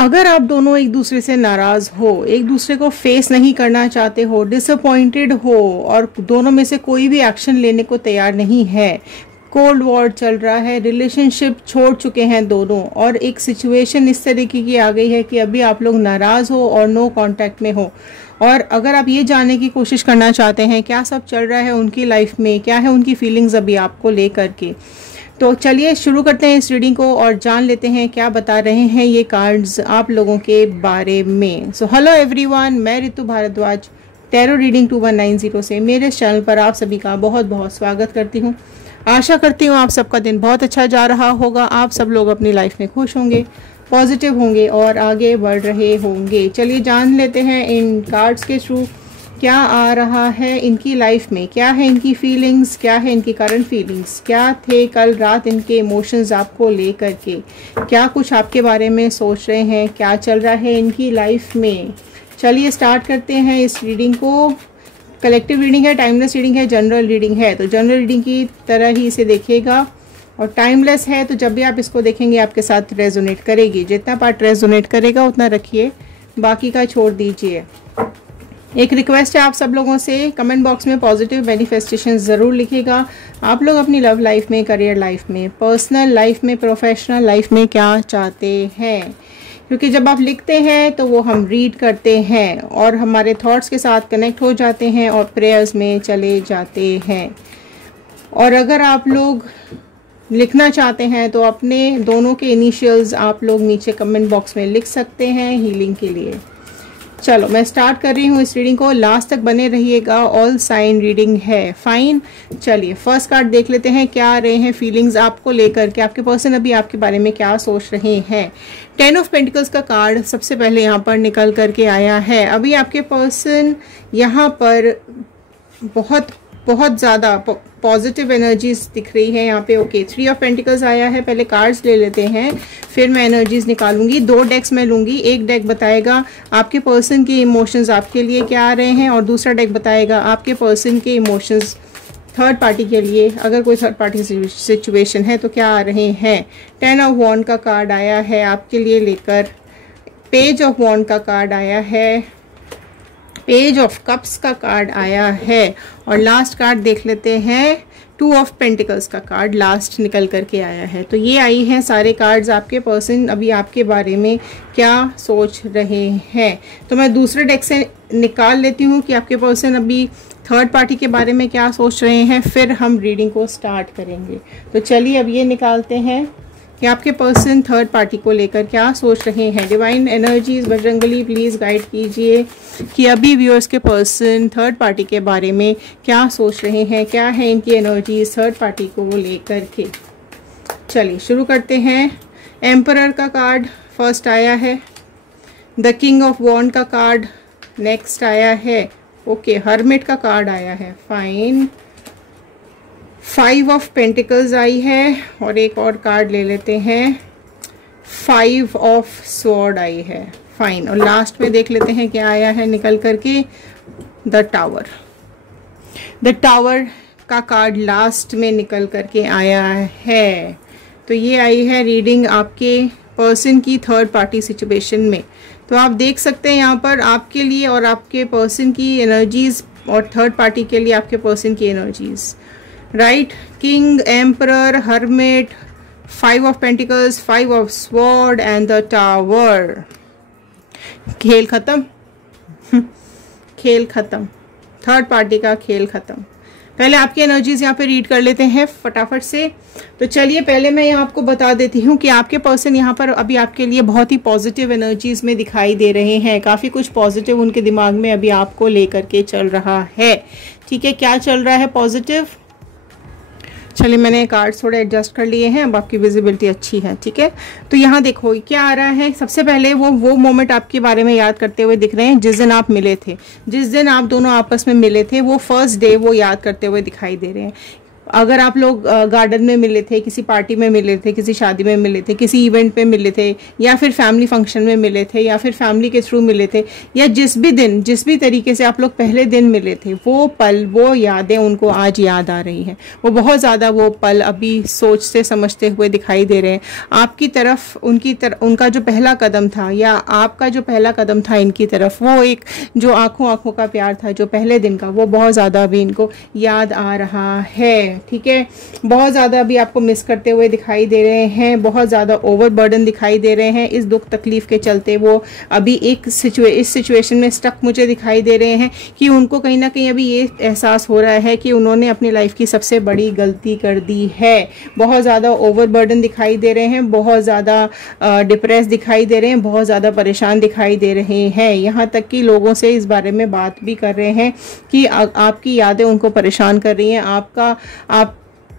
अगर आप दोनों एक दूसरे से नाराज़ हो, एक दूसरे को फेस नहीं करना चाहते हो, डिसअपॉइंटेड हो और दोनों में से कोई भी एक्शन लेने को तैयार नहीं है, कोल्ड वॉर चल रहा है, रिलेशनशिप छोड़ चुके हैं दोनों और एक सिचुएशन इस तरीके की आ गई है कि अभी आप लोग नाराज़ हो और नो कांटेक्ट में हो, और अगर आप ये जानने की कोशिश करना चाहते हैं क्या सब चल रहा है उनकी लाइफ में, क्या है उनकी फीलिंग्स अभी आपको लेकर के, तो चलिए शुरू करते हैं इस रीडिंग को और जान लेते हैं क्या बता रहे हैं ये कार्ड्स आप लोगों के बारे में। सो हेलो एवरीवन, मैं रितु भारद्वाज टैरो रीडिंग 2190 से मेरे चैनल पर आप सभी का बहुत बहुत स्वागत करती हूँ। आशा करती हूँ आप सबका दिन बहुत अच्छा जा रहा होगा, आप सब लोग अपनी लाइफ में खुश होंगे, पॉजिटिव होंगे और आगे बढ़ रहे होंगे। चलिए जान लेते हैं इन कार्ड्स के थ्रू क्या आ रहा है इनकी लाइफ में, क्या है इनकी फीलिंग्स, क्या है इनकी करंट फीलिंग्स, क्या थे कल रात इनके इमोशंस आपको लेकर के, क्या कुछ आपके बारे में सोच रहे हैं, क्या चल रहा है इनकी लाइफ में। चलिए स्टार्ट करते हैं इस रीडिंग को। कलेक्टिव रीडिंग है, टाइमलेस रीडिंग है, जनरल रीडिंग है, तो जनरल रीडिंग की तरह ही इसे देखिएगा और टाइमलेस है तो जब भी आप इसको देखेंगे आपके साथ रेजोनेट करेगी। जितना पार्ट रेजोनेट करेगा उतना रखिए, बाकी का छोड़ दीजिए। एक रिक्वेस्ट है आप सब लोगों से, कमेंट बॉक्स में पॉजिटिव मैनिफेस्टेशन ज़रूर लिखिएगा। आप लोग अपनी लव लाइफ में, करियर लाइफ में, पर्सनल लाइफ में, प्रोफेशनल लाइफ में क्या चाहते हैं, क्योंकि जब आप लिखते हैं तो वो हम रीड करते हैं और हमारे थॉट्स के साथ कनेक्ट हो जाते हैं और प्रेयर्स में चले जाते हैं। और अगर आप लोग लिखना चाहते हैं तो अपने दोनों के इनिशियल्स आप लोग नीचे कमेंट बॉक्स में लिख सकते हैं हीलिंग के लिए। चलो मैं स्टार्ट कर रही हूँ इस रीडिंग को, लास्ट तक बने रहिएगा। ऑल साइन रीडिंग है, फाइन। चलिए फर्स्ट कार्ड देख लेते हैं क्या आ रहे हैं फीलिंग्स आपको लेकर के, आपके पर्सन अभी आपके बारे में क्या सोच रहे हैं। 10 ऑफ पेंटिकल्स का कार्ड सबसे पहले यहाँ पर निकल करके आया है। अभी आपके पर्सन यहाँ पर बहुत ज़्यादा पॉजिटिव एनर्जीज दिख रही है यहाँ पे। ओके, 3 ऑफ पेंटिकल्स आया है। पहले कार्ड्स ले लेते हैं फिर मैं एनर्जीज निकालूंगी। 2 डेक्स मैं लूंगी, एक डेक बताएगा आपके पर्सन के इमोशंस आपके लिए क्या आ रहे हैं और दूसरा डेक बताएगा आपके पर्सन के इमोशंस थर्ड पार्टी के लिए, अगर कोई थर्ड पार्टी सिचुएशन है तो क्या आ रहे हैं। 10 ऑफ वॉन्ड का कार्ड आया है आपके लिए लेकर, पेज ऑफ वॉन्ड का कार्ड आया है, पेज ऑफ कप्स का कार्ड आया है और लास्ट कार्ड देख लेते हैं 2 ऑफ पेंटिकल्स का कार्ड लास्ट निकल करके आया है। तो ये आई हैं सारे कार्ड्स, आपके पर्सन अभी आपके बारे में क्या सोच रहे हैं। तो मैं दूसरे डेक से निकाल लेती हूँ कि आपके पर्सन अभी थर्ड पार्टी के बारे में क्या सोच रहे हैं, फिर हम रीडिंग को स्टार्ट करेंगे। तो चलिए अब ये निकालते हैं कि आपके पर्सन थर्ड पार्टी को लेकर क्या सोच रहे हैं। Divine energies Bajrangbali please guide कीजिए कि अभी व्यूअर्स के पर्सन थर्ड पार्टी के बारे में क्या सोच रहे हैं, क्या है इनकी एनर्जीज थर्ड पार्टी को लेकर के। चलिए शुरू करते हैं। एम्परर का कार्ड फर्स्ट आया है, द किंग ऑफ वॉन्ड का कार्ड नेक्स्ट आया है। ओके, हर्मिट का कार्ड आया है, फाइन। 5 ऑफ पेंटिकल्स आई है और एक और कार्ड ले लेते हैं, 5 ऑफ स्वॉर्ड आई है, फाइन। और लास्ट में देख लेते हैं क्या आया है निकल करके, द टावर। द टावर का कार्ड लास्ट में निकल करके आया है। तो ये आई है रीडिंग आपके पर्सन की थर्ड पार्टी सिचुएशन में। तो आप देख सकते हैं यहाँ पर आपके लिए और आपके पर्सन की एनर्जीज और थर्ड पार्टी के लिए आपके पर्सन की energies, right. King, emperor, hermit, 5 of pentacles, 5 of sword and the tower. खेल खत्म खेल खत्म, थर्ड पार्टी का खेल खत्म। पहले आपकी एनर्जीज यहाँ पे रीड कर लेते हैं फटाफट से। तो चलिए पहले मैं यहाँ आपको बता देती हूँ कि आपके पर्सन यहाँ पर अभी आपके लिए बहुत ही पॉजिटिव एनर्जीज में दिखाई दे रहे हैं। काफ़ी कुछ पॉजिटिव उनके दिमाग में अभी आपको लेकर के चल रहा है। ठीक है, क्या चल रहा है पॉजिटिव। चलिए मैंने कार्ड्स थोड़े एडजस्ट कर लिए हैं, अब आपकी विजिबिलिटी अच्छी है। ठीक है, तो यहाँ देखो क्या आ रहा है। सबसे पहले वो मोमेंट आपके बारे में याद करते हुए दिख रहे हैं जिस दिन आप मिले थे, जिस दिन आप दोनों आपस में मिले थे, वो फर्स्ट डे वो याद करते हुए दिखाई दे रहे हैं। अगर आप लोग गार्डन में मिले थे, किसी पार्टी में मिले थे, किसी शादी में मिले थे, किसी इवेंट पे मिले थे, या फिर फैमिली फंक्शन में मिले थे, या फिर फैमिली के थ्रू मिले थे, या जिस भी तरीके से आप लोग पहले दिन मिले थे, वो पल, वो यादें उनको आज याद आ रही हैं। वो बहुत ज़्यादा वो पल अभी सोचते समझते हुए दिखाई दे रहे हैं आपकी तरफ। उनका जो पहला कदम था या आपका जो पहला कदम था इनकी तरफ, वो एक जो आंखों का प्यार था जो पहले दिन का, वो बहुत ज़्यादा अभी इनको याद आ रहा है। ठीक है, बहुत ज़्यादा अभी आपको मिस करते हुए दिखाई दे रहे हैं, बहुत ज़्यादा ओवरबर्डन दिखाई दे रहे हैं। इस दुख तकलीफ के चलते वो अभी इस सिचुएशन में स्टक मुझे दिखाई दे रहे हैं कि उनको कहीं ना कहीं अभी ये एहसास हो रहा है कि उन्होंने अपनी लाइफ की सबसे बड़ी गलती कर दी है। बहुत ज़्यादा ओवरबर्डन दिखाई दे रहे हैं, बहुत ज़्यादा डिप्रेस दिखाई दे रहे हैं, बहुत ज़्यादा परेशान दिखाई दे रहे हैं। यहाँ तक कि लोगों से इस बारे में बात भी कर रहे हैं कि आपकी यादें उनको परेशान कर रही हैं,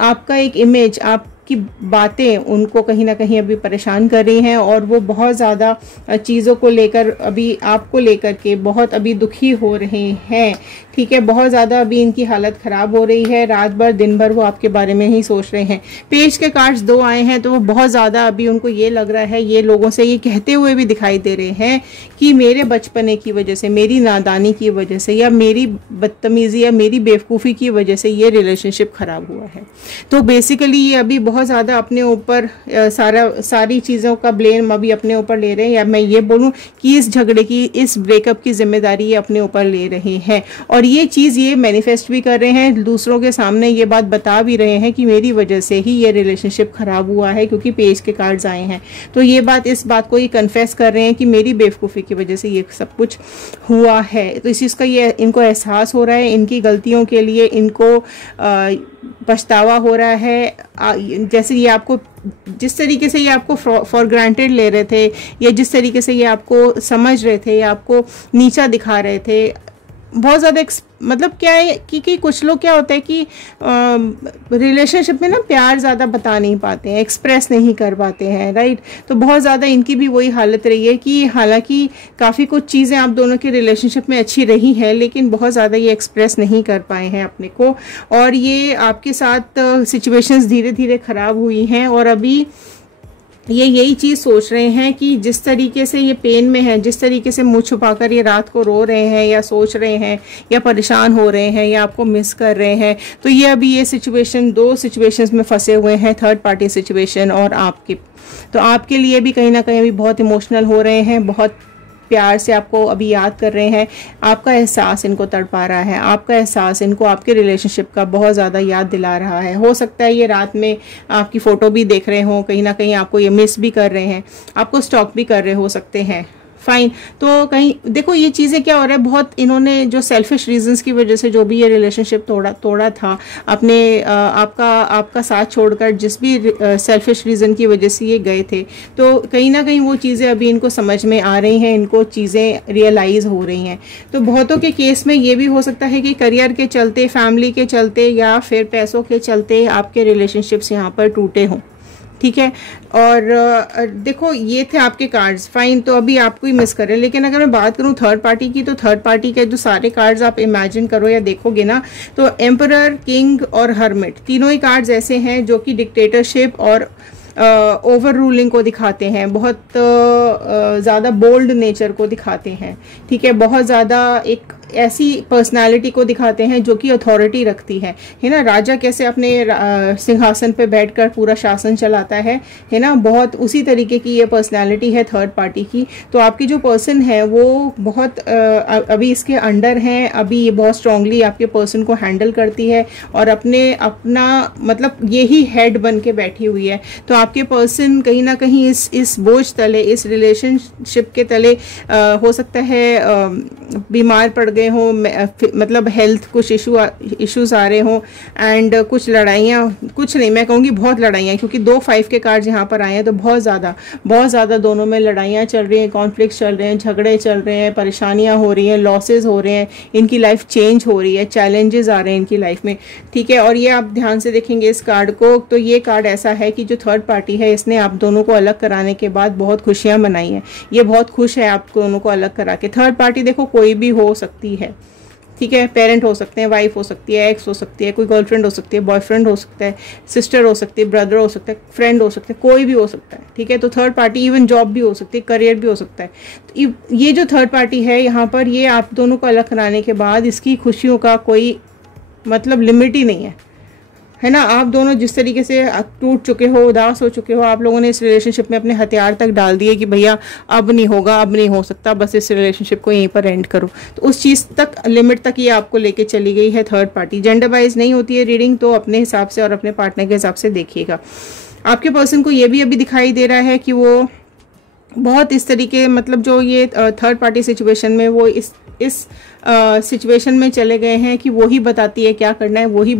आपका एक इमेज, आपकी बातें उनको कहीं ना कहीं अभी परेशान कर रही हैं, और वो बहुत ज़्यादा चीज़ों को लेकर अभी आपको लेकर के बहुत अभी दुखी हो रहे हैं। ठीक है, बहुत ज़्यादा अभी इनकी हालत ख़राब हो रही है, रात भर दिन भर वो आपके बारे में ही सोच रहे हैं। पेज के कार्ड्स 2 आए हैं, तो वो बहुत ज़्यादा अभी उनको ये लग रहा है, ये लोगों से ये कहते हुए भी दिखाई दे रहे हैं कि मेरे बचपने की वजह से, मेरी नादानी की वजह से, या मेरी बदतमीज़ी या मेरी बेवकूफ़ी की वजह से ये रिलेशनशिप ख़राब हुआ है। तो बेसिकली ये अभी बहुत ज़्यादा अपने ऊपर सारी चीज़ों का ब्लेम अभी अपने ऊपर ले रहे हैं, या मैं ये बोलूँ कि इस झगड़े की, इस ब्रेकअप की जिम्मेदारी ये अपने ऊपर ले रहे हैं। और ये चीज़ ये मैनिफेस्ट भी कर रहे हैं, दूसरों के सामने ये बात बता भी रहे हैं कि मेरी वजह से ही ये रिलेशनशिप ख़राब हुआ है, क्योंकि पेज के कार्ड्स आए हैं। तो ये बात, इस बात को ये कन्फेस कर रहे हैं कि मेरी बेवकूफ़ी की वजह से ये सब कुछ हुआ है। तो इस चीज़ का ये इनको एहसास हो रहा है, इनकी गलतियों के लिए इनको पछतावा हो रहा है। जैसे ये आपको, जिस तरीके से ये आपको फॉर ग्रांटेड ले रहे थे, या जिस तरीके से ये आपको समझ रहे थे या आपको नीचा दिखा रहे थे, बहुत ज़्यादा मतलब क्या है कि कुछ लोग क्या होता है कि रिलेशनशिप में ना प्यार ज़्यादा बता नहीं पाते हैं, एक्सप्रेस नहीं कर पाते हैं, राइट। तो बहुत ज़्यादा इनकी भी वही हालत रही है कि हालांकि काफ़ी कुछ चीज़ें आप दोनों के रिलेशनशिप में अच्छी रही हैं, लेकिन बहुत ज़्यादा ये एक्सप्रेस नहीं कर पाए हैं अपने को, और ये आपके साथ सिचुएशंस धीरे धीरे ख़राब हुई हैं, और अभी ये यही चीज़ सोच रहे हैं कि जिस तरीके से ये पेन में है, जिस तरीके से मुंह छुपाकर ये रात को रो रहे हैं, या सोच रहे हैं, या परेशान हो रहे हैं, या आपको मिस कर रहे हैं, तो ये अभी ये सिचुएशन, 2 सिचुएशंस में फंसे हुए हैं, थर्ड पार्टी सिचुएशन और आपकी। तो आपके लिए भी कहीं ना कहीं अभी बहुत इमोशनल हो रहे हैं, बहुत प्यार से आपको अभी याद कर रहे हैं। आपका एहसास इनको तड़पा रहा है, आपका एहसास इनको आपके रिलेशनशिप का बहुत ज़्यादा याद दिला रहा है। हो सकता है ये रात में आपकी फ़ोटो भी देख रहे हो, कहीं ना कहीं आपको ये मिस भी कर रहे हैं, आपको स्टॉक भी कर रहे हो सकते हैं। फाइन, तो कहीं देखो ये चीज़ें क्या हो रहा है, बहुत इन्होंने जो सेल्फिश रीजंस की वजह से जो भी ये रिलेशनशिप तोड़ा था, अपने आपका साथ छोड़कर जिस भी सेल्फिश रीज़न की वजह से ये गए थे, तो कहीं ना कहीं वो चीज़ें अभी इनको समझ में आ रही हैं, इनको चीज़ें रियलाइज़ हो रही हैं। तो बहुतों के केस में ये भी हो सकता है कि करियर के चलते, फैमिली के चलते, या फिर पैसों के चलते आपके रिलेशनशिप्स यहाँ पर टूटे हों। ठीक है, और देखो ये थे आपके कार्ड्स, फाइन, तो अभी आपको ही मिस करें। लेकिन अगर मैं बात करूं थर्ड पार्टी की, तो थर्ड पार्टी के जो सारे कार्ड्स आप इमेजिन करो या देखोगे ना, तो एम्परर, किंग और हर्मिट, तीनों ही कार्ड्स ऐसे हैं जो कि डिक्टेटरशिप और ओवर रूलिंग को दिखाते हैं, बहुत ज़्यादा बोल्ड नेचर को दिखाते हैं। ठीक है, बहुत ज़्यादा एक ऐसी पर्सनालिटी को दिखाते हैं जो कि अथॉरिटी रखती है ना। राजा कैसे अपने सिंहासन पे बैठकर पूरा शासन चलाता है ना, बहुत उसी तरीके की ये पर्सनालिटी है थर्ड पार्टी की। तो आपकी जो पर्सन है वो बहुत अभी इसके अंडर हैं, अभी ये बहुत स्ट्रांगली आपके पर्सन को हैंडल करती है, और अपना मतलब यही हेड बन के बैठी हुई है। तो आपके पर्सन कहीं ना कहीं इस बोझ तले, इस रिलेशनशिप के तले हो सकता है बीमार पड़ गए हो, मतलब हेल्थ कुछ इश्यूज आ रहे हो, एंड कुछ लड़ाइयाँ, कुछ नहीं मैं कहूँगी बहुत लड़ाइयाँ, क्योंकि 2 5 के कार्ड यहाँ पर आए हैं, तो बहुत ज़्यादा दोनों में लड़ाइयाँ चल रही हैं, कॉन्फ्लिक्ट चल रहे हैं, झगड़े चल रहे हैं, परेशानियाँ हो रही हैं, लॉसेज हो रहे हैं, इनकी लाइफ चेंज हो रही है, चैलेंजेस आ रहे हैं इनकी लाइफ में। ठीक है, और ये आप ध्यान से देखेंगे इस कार्ड को, तो ये कार्ड ऐसा है कि जो थर्ड पार्टी है इसने आप दोनों को अलग कराने के बाद बहुत खुशियाँ मनाई हैं, ये बहुत खुश है आप दोनों को अलग करा के। थर्ड पार्टी देखो कोई भी हो सकती है, ठीक है, पेरेंट हो सकते हैं, वाइफ हो सकती है, एक्स हो सकती है, कोई गर्लफ्रेंड हो सकती है, बॉयफ्रेंड हो सकता है, सिस्टर हो सकती है, ब्रदर हो सकता है, फ्रेंड हो सकता है, कोई भी हो सकता है। ठीक है, तो थर्ड पार्टी, इवन जॉब भी हो सकती है, करियर भी हो सकता है। तो ये जो थर्ड पार्टी है यहाँ पर, ये आप दोनों को अलग कराने के बाद इसकी खुशियों का कोई मतलब लिमिट ही नहीं है ना। आप दोनों जिस तरीके से टूट चुके हो, उदास हो चुके हो, आप लोगों ने इस रिलेशनशिप में अपने हथियार तक डाल दिए कि भैया अब नहीं होगा, अब नहीं हो सकता, बस इस रिलेशनशिप को यहीं पर एंड करो। तो उस चीज़ तक, लिमिट तक ये आपको लेके चली गई है थर्ड पार्टी। जेंडर वाइज नहीं होती है रीडिंग, तो अपने हिसाब से और अपने पार्टनर के हिसाब से देखिएगा। आपके पर्सन को ये भी अभी दिखाई दे रहा है कि वो बहुत इस तरीके, मतलब जो ये थर्ड पार्टी सिचुएशन में वो इस सिचुएशन में चले गए हैं कि वो ही बताती है क्या करना है, वो ही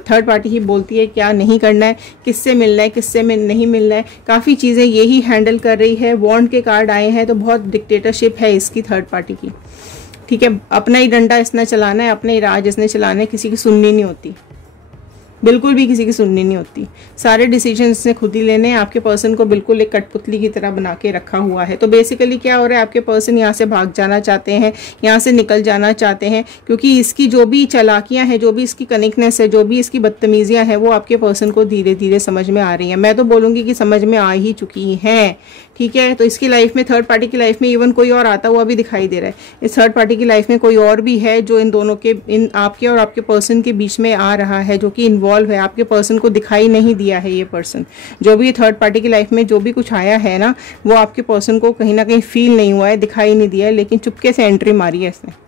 थर्ड पार्टी ही बोलती है क्या नहीं करना है, किससे मिलना है, किससे नहीं मिलना है। काफ़ी चीज़ें यही हैंडल कर रही है। वॉन्ड के कार्ड आए हैं, तो बहुत डिक्टेटरशिप है इसकी थर्ड पार्टी की। ठीक है, अपना ही डंडा इसने चलाना है, अपना ही राज इसने चलाना है, किसी की सुननी नहीं होती, बिल्कुल भी किसी की सुननी नहीं होती। सारे डिसीजन इसने खुद ही लेने हैं। आपके पर्सन को बिल्कुल एक कठपुतली की तरह बना के रखा हुआ है। तो बेसिकली क्या हो रहा है, आपके पर्सन यहाँ से भाग जाना चाहते हैं, यहाँ से निकल जाना चाहते हैं, क्योंकि इसकी जो भी चालाकियाँ हैं, जो भी इसकी कनेक्टनेस है, जो भी इसकी बदतमीजियाँ हैं, वो आपके पर्सन को धीरे धीरे समझ में आ रही हैं। मैं तो बोलूँगी कि समझ में आ ही चुकी हैं। ठीक है, तो इसकी लाइफ में, थर्ड पार्टी की लाइफ में इवन कोई और आता हुआ भी दिखाई दे रहा है। इस थर्ड पार्टी की लाइफ में कोई और भी है जो इन दोनों के, इन आपके और आपके पर्सन के बीच में आ रहा है, जो कि इन्वॉल्व है। आपके पर्सन को दिखाई नहीं दिया है ये पर्सन। जो भी थर्ड पार्टी की लाइफ में जो भी कुछ आया है ना, वो आपके पर्सन को कहीं ना कहीं फील नहीं हुआ है, दिखाई नहीं दिया है, लेकिन चुपके से एंट्री मारी है इसने।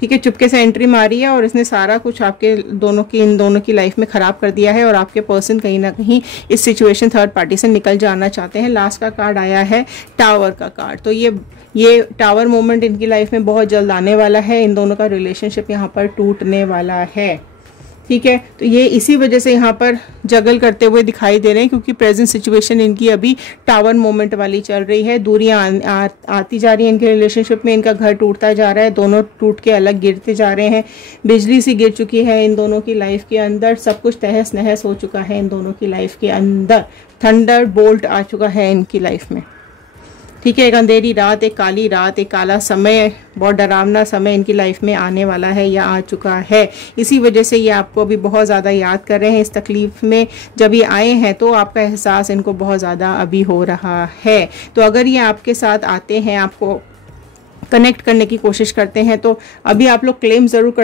ठीक है, चुपके से एंट्री मारी है और इसने सारा कुछ आपके दोनों की, इन दोनों की लाइफ में ख़राब कर दिया है। और आपके पर्सन कहीं ना कहीं इस सिचुएशन थर्ड पार्टी से निकल जाना चाहते हैं। लास्ट का कार्ड आया है टावर का कार्ड। तो ये टावर मोमेंट इनकी लाइफ में बहुत जल्द आने वाला है। इन दोनों का रिलेशनशिप यहाँ पर टूटने वाला है। ठीक है, तो ये इसी वजह से यहाँ पर जगल करते हुए दिखाई दे रहे हैं, क्योंकि प्रेजेंट सिचुएशन इनकी अभी टावर मोमेंट वाली चल रही है। दूरियां आती जा रही हैं इनके रिलेशनशिप में, इनका घर टूटता जा रहा है, दोनों टूट के अलग गिरते जा रहे हैं। बिजली सी गिर चुकी है इन दोनों की लाइफ के अंदर, सब कुछ तहस नहस हो चुका है इन दोनों की लाइफ के अंदर। थंडर बोल्ट आ चुका है इनकी लाइफ में। ठीक है, एक अंधेरी रात, एक काली रात, एक काला समय, बहुत डरावना समय इनकी लाइफ में आने वाला है या आ चुका है। इसी वजह से ये आपको अभी बहुत ज़्यादा याद कर रहे हैं। इस तकलीफ में जब ये आए हैं तो आपका एहसास इनको बहुत ज़्यादा अभी हो रहा है। तो अगर ये आपके साथ आते हैं, आपको कनेक्ट करने की कोशिश करते हैं, तो अभी आप लोग क्लेम ज़रूर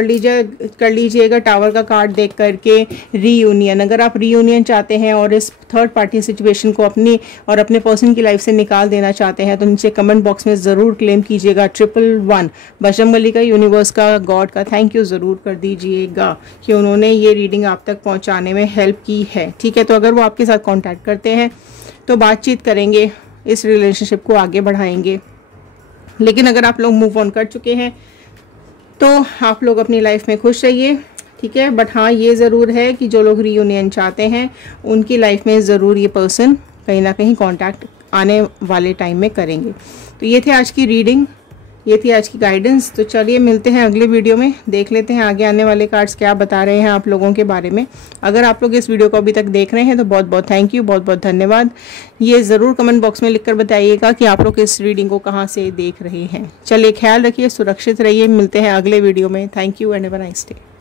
कर लीजिएगा टावर का कार्ड देख करके रीयूनियन। अगर आप रीयूनियन चाहते हैं और इस थर्ड पार्टी सिचुएशन को अपनी और अपने पर्सन की लाइफ से निकाल देना चाहते हैं, तो नीचे कमेंट बॉक्स में ज़रूर क्लेम कीजिएगा 111 बजरंगबली का, यूनिवर्स का, गॉड का थैंक यू ज़रूर कर दीजिएगा कि उन्होंने ये रीडिंग आप तक पहुँचाने में हेल्प की है। ठीक है, तो अगर वो आपके साथ कॉन्टैक्ट करते हैं तो बातचीत करेंगे, इस रिलेशनशिप को आगे बढ़ाएंगे। लेकिन अगर आप लोग मूव ऑन कर चुके हैं तो आप लोग अपनी लाइफ में खुश रहिए। ठीक है, बट हाँ ये ज़रूर है कि जो लोग रीयूनियन चाहते हैं उनकी लाइफ में ज़रूर ये पर्सन कहीं ना कहीं कांटेक्ट आने वाले टाइम में करेंगे। तो ये थे आज की रीडिंग, ये थी आज की गाइडेंस। तो चलिए मिलते हैं अगले वीडियो में, देख लेते हैं आगे आने वाले कार्ड्स क्या बता रहे हैं आप लोगों के बारे में। अगर आप लोग इस वीडियो को अभी तक देख रहे हैं तो बहुत बहुत थैंक यू, बहुत बहुत धन्यवाद। ये ज़रूर कमेंट बॉक्स में लिखकर बताइएगा कि आप लोग इस रीडिंग को कहाँ से देख रहे हैं। चलिए ख्याल रखिए, सुरक्षित रहिए, मिलते हैं अगले वीडियो में। Thank you and have a nice day.